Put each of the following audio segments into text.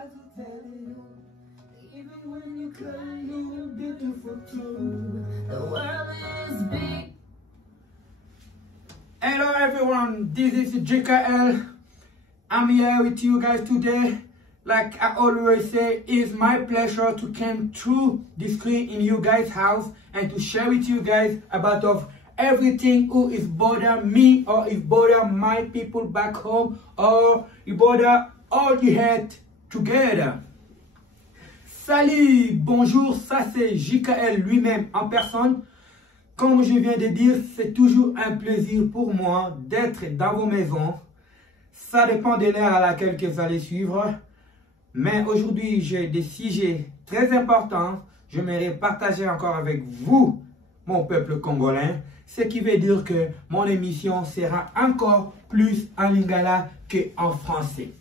hard to tell you. Even when you cry, you're beautiful too. The world is big. Hello everyone, this is JKL. I'm here with you guys today. Like I always say, it's my pleasure to come through the screen in you guys' house and to share with you guys about of everything who is bother me or is bother my people back home or is bother all the head together. Salut, bonjour, ça c'est JKL lui-même en personne. Comme je viens de dire, c'est toujours un plaisir pour moi d'être dans vos maisons. Ça dépend de l'heure à laquelle que vous allez suivre. Mais aujourd'hui, j'ai des sujets très importants. J'aimerais partager encore avec vous, mon peuple congolais. Ce qui veut dire que mon émission sera encore plus en lingala qu'en français.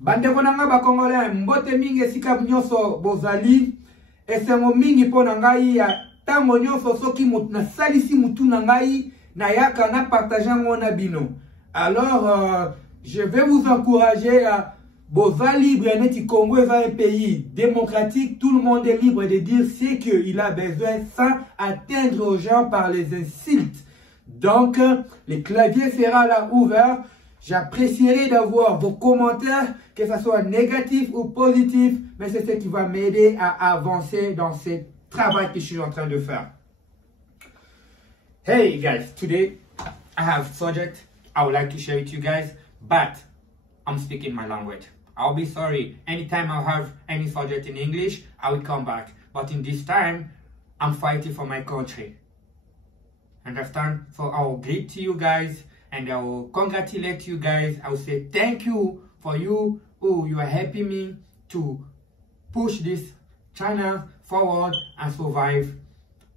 Bandeko nanga ba congolais, mbote mingi esika nyonso bozali. Esengo mingi po nangai ya tango nyonso soki na salisi mutu nangai na yaka na partager ngona bino. Alors, je vais vous encourager à Bova libre, net Congo est un pays démocratique, tout le monde est libre de dire ce qu'il a besoin sans atteindre aux gens par les insultes. Donc, le clavier sera là ouvert. J'apprécierais d'avoir vos commentaires, que ce soit négatif ou positif, mais c'est ce qui va m'aider à avancer dans ce travail que je suis en train de faire. Hey guys, today I have a subject I would like to share with you guys, but I'm speaking my language. I'll be sorry. Anytime I have any subject in English, I will come back. But in this time, I'm fighting for my country. Understand? So I will greet to you guys and I will congratulate you guys. I will say thank you for you. Oh, you are helping me to push this channel forward and survive.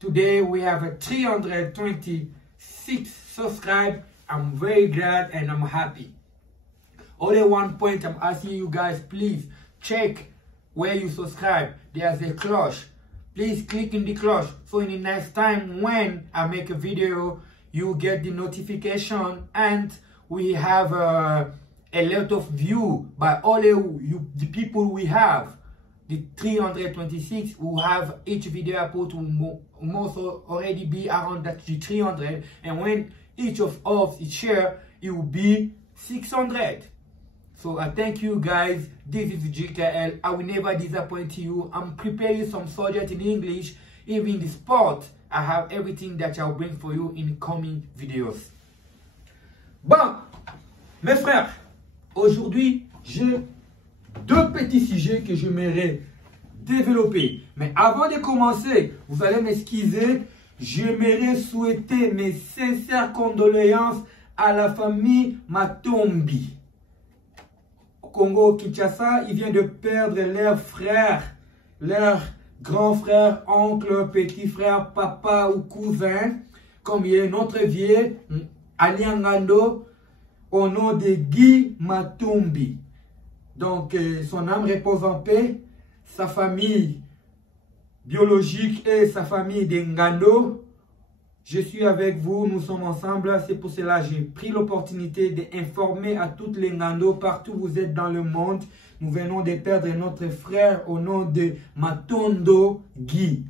Today we have a 326 subscribers. I'm very glad and I'm happy. Only one point I'm asking you guys, please check where you subscribe. There's a cloche. Please click in the cloche so in the next time when I make a video, you get the notification and we have a lot of view by all the people we have. The 326 who have each video I put will most already be around that 300, and when each of us share, it will be 600. So I thank you guys. This is JKL. I will never disappoint you. I'm preparing some subject in English, even the sport. I have everything that I'll bring for you in coming videos. Bon, mes frères, aujourd'hui, j'ai deux petits sujets que j'aimerais développer. Mais avant de commencer, vous allez m'excuser, j'aimerais souhaiter mes sincères condoléances à la famille Matombi. Congo, Kinshasa, ils viennent de perdre leurs frères, leurs grands frères, oncles, petits frères, papa ou cousin, comme il y a notre vieux, Aliangando, au nom de Guy Matombi. Donc, son âme repose en paix, sa famille biologique et sa famille d'Engando. Je suis avec vous, nous sommes ensemble. C'est pour cela que j'ai pris l'opportunité d'informer à toutes les Ngando, partout où vous êtes dans le monde. Nous venons de perdre notre frère au nom de Matondo Guy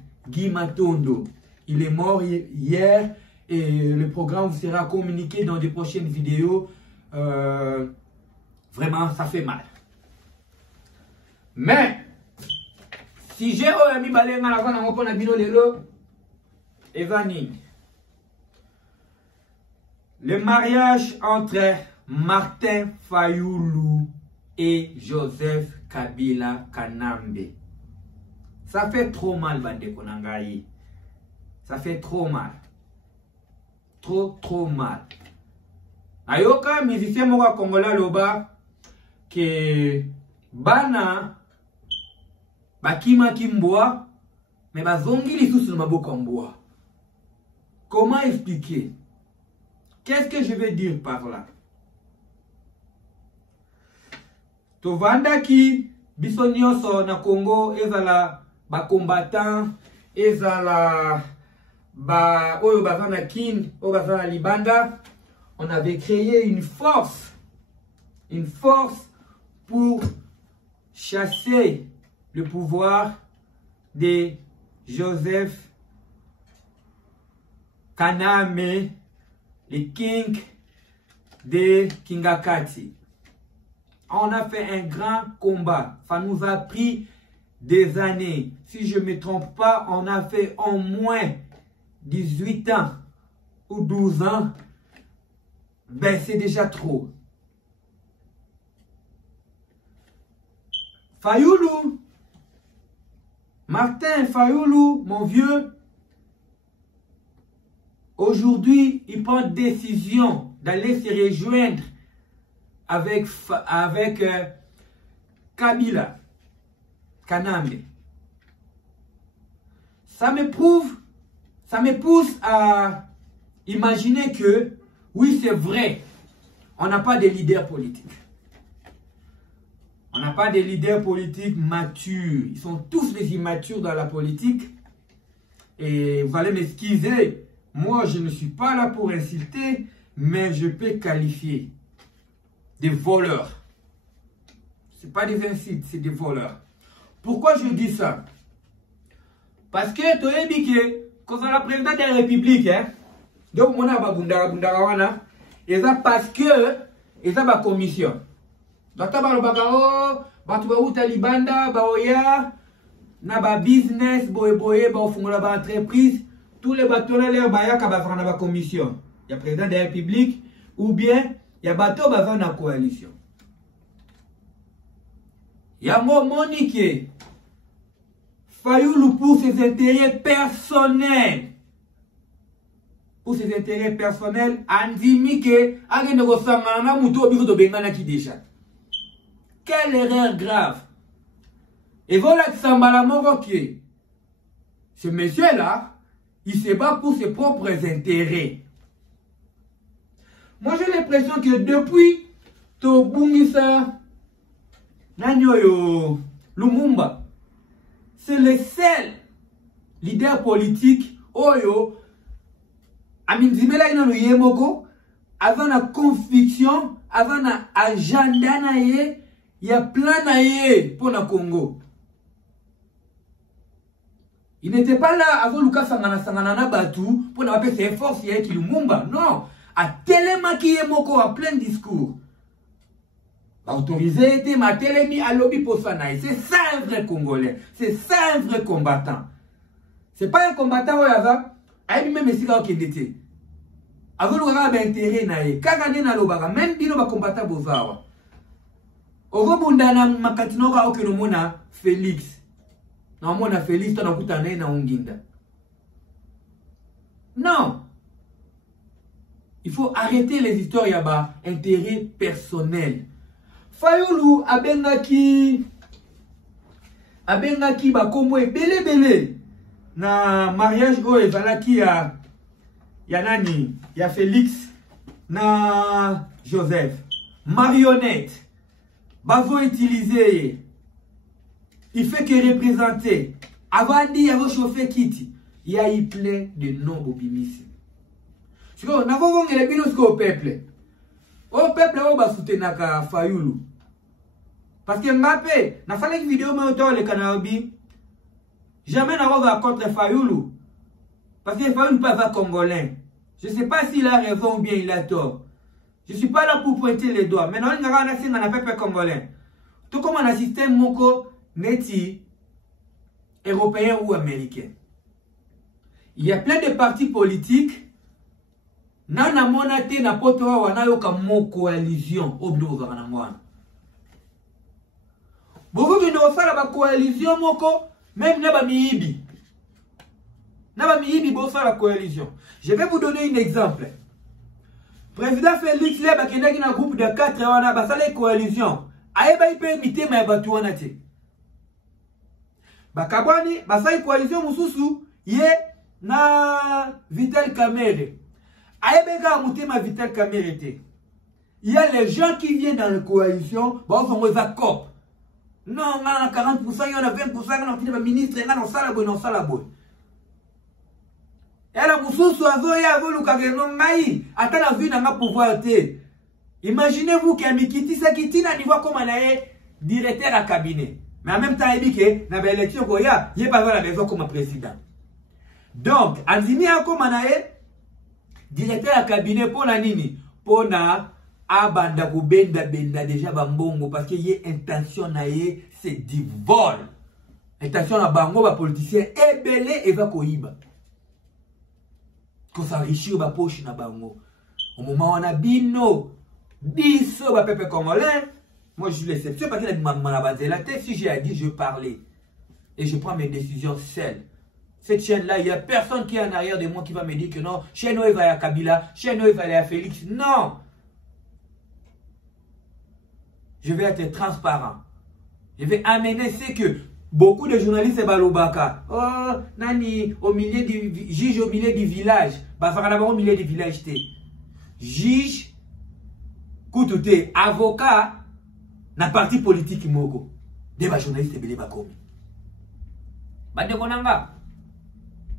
Matondo. Il est mort hier et le programme vous sera communiqué dans des prochaines vidéos. Vraiment, ça fait mal. Mais, si j'ai mis balé dans la zone, on a bino lelo, Evani. Le mariage entre Martin Fayoulou et Joseph Kabila Kanambe. Ça fait trop mal, Bande Konangayi. Ça fait trop mal. Trop mal. Ayoka, musicien moka Kongola loba, que bana, bakima kimboa, mais bazongi li sous le maboko mboa. Comment expliquer? Qu'est-ce que je veux dire par là? Tovanda ki biso nyonso na Congo ezala ba combattant, ezala ba oyo bazana kin, oyo bazana libanda, on avait créé une force pour chasser le pouvoir de Joseph Kaname, le king de Kingakati. On a fait un grand combat. Ça nous a pris des années. Si je ne me trompe pas, on a fait au moins 18 ans ou 12 ans. Ben, c'est déjà trop. Fayulu, Martin Fayulu, mon vieux, aujourd'hui, il prend décision d'aller se rejoindre avec Kabila, Kaname. Ça me pousse à imaginer que, oui, c'est vrai, on n'a pas de leader politique. On n'a pas de leaders politiques matures. Ils sont tous des immatures dans la politique. Et vous allez m'excuser. Moi, je ne suis pas là pour insulter, mais je peux qualifier des voleurs. Ce n'est pas des insultes, c'est des voleurs. Pourquoi je dis ça? Parce que tu as dit que quand on a le président de la République, donc on a Bundarawana, et ça parce que ils ont une commission. Donc, Talibanda, Baoya, na business, entreprise, tous les bateaux là, il y a commission. Il y a président de la République, ou bien il y a bateau dans la coalition. Il y a Monique, Fayulu pour ses intérêts personnels. Pour ses intérêts personnels, Andimi que Agene Rosamana Muto Biro Bengana qui déjà. Quelle erreur grave. Et voilà que Sambala Morokier. Ce monsieur-là, il se bat pour ses propres intérêts. Moi, j'ai l'impression que depuis Tobungisa Nanyoyo Lumumba, c'est le seul leader politique Oyo Aminzimela Inano Yemoko, avant la conviction, avant l'agenda naye. Il y a plein d'ailleurs pour le Congo. Il n'était pas là avant Lucas Sangana Batou pour n'a pas fait ses efforts qui Lumumba. Non. À tellement qui est moko à plein discours. Autorisé était ma télémi à lobby pour Sanaï. C'est ça un vrai Congolais. C'est ça un vrai combattant. C'est pas un combattant où il y a un même ici qui était. Avant le gars intérêt naïe. Kagane na lobara même bino ba combattant bozawa. Ogobundana makatinoka okinomona Félix. Na mona Félix tona kutana na Onginda. Non. Il faut arrêter les histoires yaba intérêt personnel. Fayulu abengaki ba kombo belé na mariage o ezalaki ya nani ya Félix na Joseph. Marionnette. Bazo utilisé. Il fait que représenter. Avant de dire chauffeur Kitty, il y a eu plein de noms au Bimisi. Si on a vu les binos au peuple. Au peuple, on va soutenir Fayulu. Parce que Mbappé, n'a fallu une vidéo mais autant le Canabi. Jamais n'a pas contre Fayulu. Parce que Fayulu n'est pas un Congolais. Je ne sais pas s'il a raison ou bien il a tort. Je ne suis pas là pour pointer les doigts. Maintenant, on a un peuple congolais. Tout comme on a un système moko neti européen ou américain. Il y a plein de partis politiques. Nana monate na poto wa wanayoka mo coalition obdo za kanangwana. Bobo bino osala ba coalition moko même na ba miyibi. Na ba miyibi bo sala coalition. Je vais vous donner un exemple. Président Félix Leba qui est dans un groupe de 4 wana basala coalition. Aeba ipe mitema ya batu wana te. Bakabwani basala coalition mususu ye na Vital Kamerhe. Aeba mutema Vital Kamerhe te. Il y a les gens qui viennent dans la coalition, bon sont aux accords. Non, on a 40%, il y en a 20%, on a ministre, on a salabo, on a salabo. Et la mususu azoya avoluka non ngai ata na vie na pouvoir te. Imaginez-vous qu'il y a Mikiti Sakiti na niveau comme anae directeur à cabinet. Mais en même temps, il dit que dans l'élection, il n'y a pas la maison comme président. Donc, Anzimi a comme directeur à cabinet pour la nini. Pour na abanda ko benda déjà bambongo parce qu'il y a intention na ye c'est du vol. Intention na bango ba politicien ebele et va koiba. Ko s'enrichir ba poche na bango. Au moment où on a bino biso ba peuple congolais, moi je suis l'exception parce que la tête si j'ai dit je parlais et je prends mes décisions seul. Cette chaîne-là, il n'y a personne qui est en arrière de moi qui va me dire que non, chaîne il va à Kabila, chaîne il va aller à Félix. Non! Je vais être transparent. Je vais amener ce que beaucoup de journalistes et Balobaka. Oh, Nani, au milieu du juge au milieu du village. Bah, ça au milieu du village. Juge, Koutoute, avocat, na parti politique moko. Des journalistes et belé bakomi. Bah, de konanga.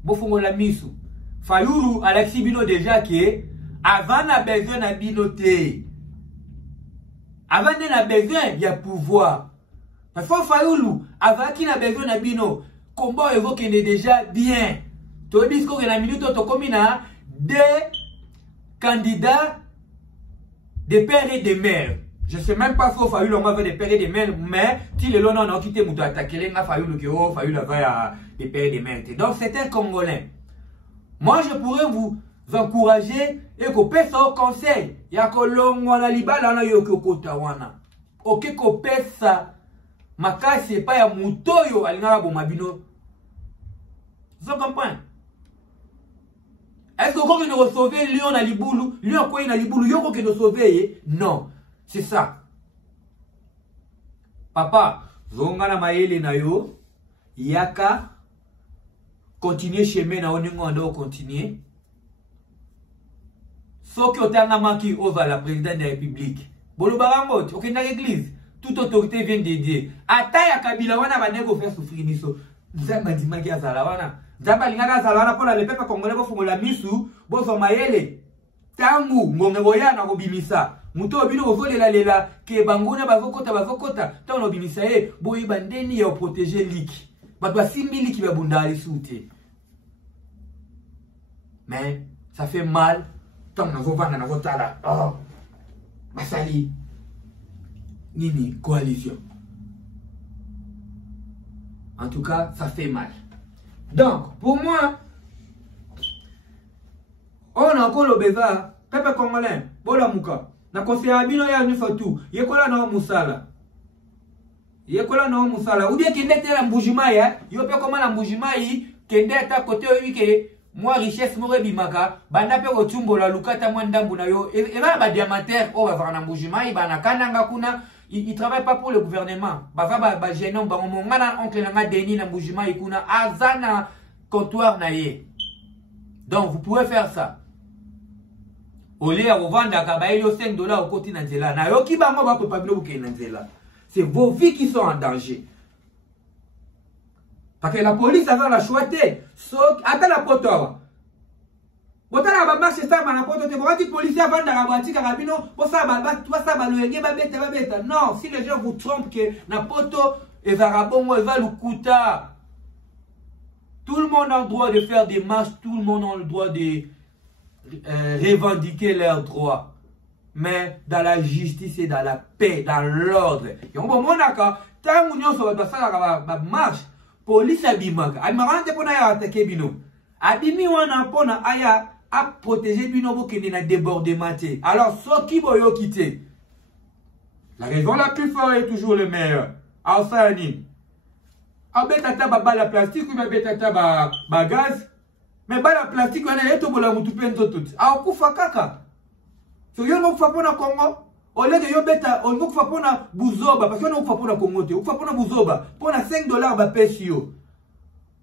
Bofongo la misu. Fayulu Alexis Bino déjà que avant na besoin na binoté. Avant na besoin il y a pouvoir. Mais faut Fayulu avant qui na besoin na bino. Combat évoque déjà bien. To disco que na minute to komina des candidats de père et de mère. Je sais même pas si Fayulu on va faire des pères et des mères, mais si le long on a quitté Moutou attaquer les Fayulu que oh Fayulu va des pères et des mères. Donc c'est un Congolais. Moi je pourrais vous encourager et que pesa au conseil. Ya kolongo wana libala na yoko kota wana. Ok ko pesa makasi pas ya mutoyo alingala bomabino. Vous comprenez? Est-ce que vous pouvez nous sauver Lyon à Liboulou? Lyon quoi na Liboulou yoko que nous sauver? Non. C'est ça. Papa, zonga na maele na yo, yaka, continuer chemin na oningo ando continuer. Soki otanga maki ova la présidente de la République. Bolo barangot, ok na l'église, toute autorité vient d'aider. Ata ya Kabila wana banego faire souffrir biso. Nzamba dimaki azala wana. Nzamba lingaka azala wana pour le peuple congolais bo fongola misu, bo zo maele. Tangu ngonge boya na kobimisa. Muto obino ovolela lela ke bangona bazokota tant obimisa e boyi bandeni ya protéger liki. Bato basimbi liki ba bundali soute. Mais ça fait mal tant na vovana na votala. Oh. Basali nini coalition. En tout cas, ça fait mal. Donc, pour moi, on a encore le beza, peuple congolais, bola muka. Na conseiller abino ya ni fatu, yekola na musala. Yekola na musala. Ou bien kende te la mbujimai, yo pe koma la mbujimai, kende ta côté oyi moi richesse mo bimaka, banda pe kotumbo la lukata mo ndambu na yo. Et ba diamantaire o ba na mbujimai, bana kananga kuna. Il travaille pas pour le gouvernement. Ba gênant ba ngana oncle na deni na mbujimai kuna azana comptoir na ye. Donc vous pouvez faire ça. Au lieu de vendre à $5 au côté de Nzela. C'est vos vies qui sont en danger. Parce que la police a la chouette. Attends la pote. La police a non, si les gens vous trompent que la poto est varabongo, elle va le coûter. Tout le monde a le droit de faire des marches, tout le monde a le droit de revendiquer leurs droits. Mais dans la justice et dans la paix, dans l'ordre. Et on va voir tant que nous sommes dans marche, police a bimaka. A marante pour na attaquer bino. A bimi wana pona aya a protéger bino pour qu'il n'ait débordement. Alors ceux qui vont quitter. La raison la plus forte est toujours le meilleur. Alsani. A betata ba la plastique ou betata ba gaz. Mais la plastique on est tout pour la mutupenzo tout. A kufa kaka. So yo no kufa pona Congo. Au lieu de yo beta, on no kufa pona buzoba parce que on kufa pona Congo te. Kufa pona buzoba. Pona $5 ba pesi yo.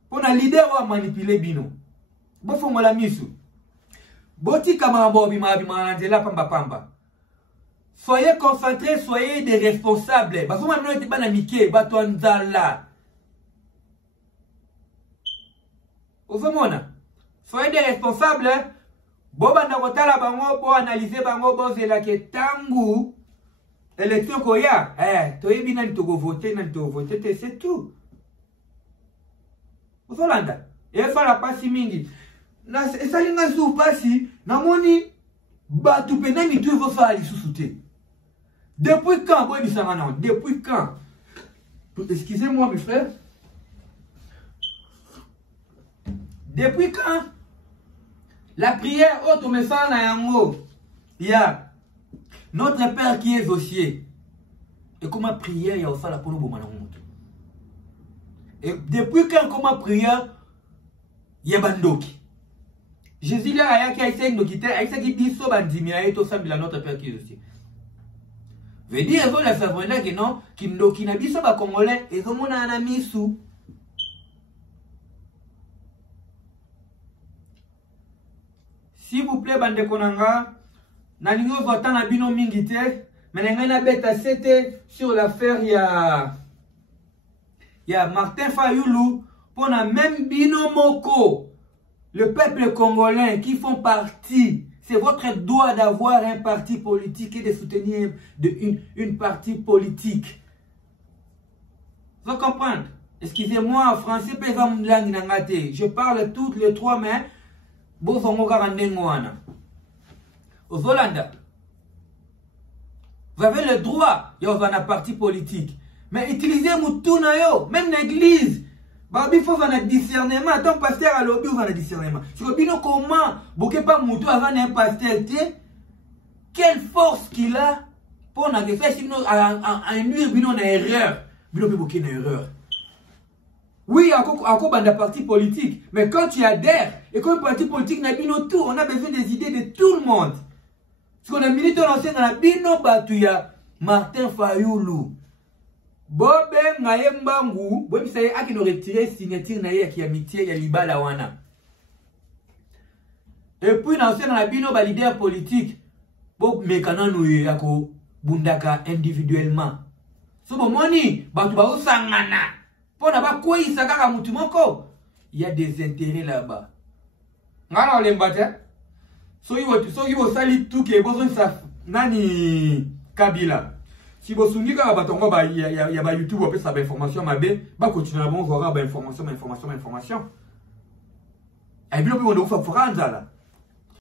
Pona leader wa manipuler bino. Bo fongola misu. Boti kama mbobi ma Nzela pamba. Soyez concentrés, soyez des responsables. Parce que moi non était pas na mike, bato nzala. Ozomona. Soyez des responsables. Boba na kotala bango, bo analyser bango, bo zela ke tangu élection koya, toyebi nani toko voter, nani toko voter, c'est tout. Osolanda, et fala pasi mingi. Na esalinga sou pasi, namoni batu penani tu vo fa ali sous-souté. Depuis quand, boy bisanga depuis quand? Excusez-moi mes frères. Depuis quand la prière automesana na yango? Il y a notre Père qui est aux cieux. Et comment prière il y a aussi la pour nous. Et depuis quand comment prière il y a bandoki. Jésus là aya qui a essayé de quitter, a essayé de biso bandimia et tout ça bila notre Père qui est aux cieux. Veut dire vous la savez là que non qui ndoki na biso ba congolais et zo mona na misu. S'il vous plaît bande konanga nalingo votant na bino mingi te mais na beta c'était sur l'affaire il y a Martin Fayulu pour na même bino moko le peuple congolais qui font partie, c'est votre droit d'avoir un parti politique et de soutenir une partie politique. Vous comprenez? Excusez-moi, français, je parle toutes les trois, mais vous avez le droit d'avoir un parti politique. Mais utilisez Moutuna yo, même l'église. Babi faut faire un discernement. Tant pasteur à l'objet, vous avez un discernement. Si vous avez comment, vous pas Moutou avant un pasteur, quelle force qu'il a pour faire induire une erreur. Vous avez une erreur. Oui, encore un parti politique. Mais quand tu adhères, et quand un parti politique n'a pas tout, on a besoin des idées de tout le monde. Si on a mis ton ancien dans la bino batuya, Martin Fayulu. Bobe ngayembangu, bobe saye aki no retirer signature na ye ki amitié ya libala wana. Et puis dans la bino ba leader politique, bobe mekana no ye ako bundaka individuellement. So bo moni, batu ba osangana. Pona ba koyisa kaka mutu moko, il y a des intérêts là-bas. Ngala olembata. So yiwo sali tout ke bozo sa nani Kabila. Si vous souvenez que il y a YouTube après ça information bah continuer à voir information. Et puis on doit faire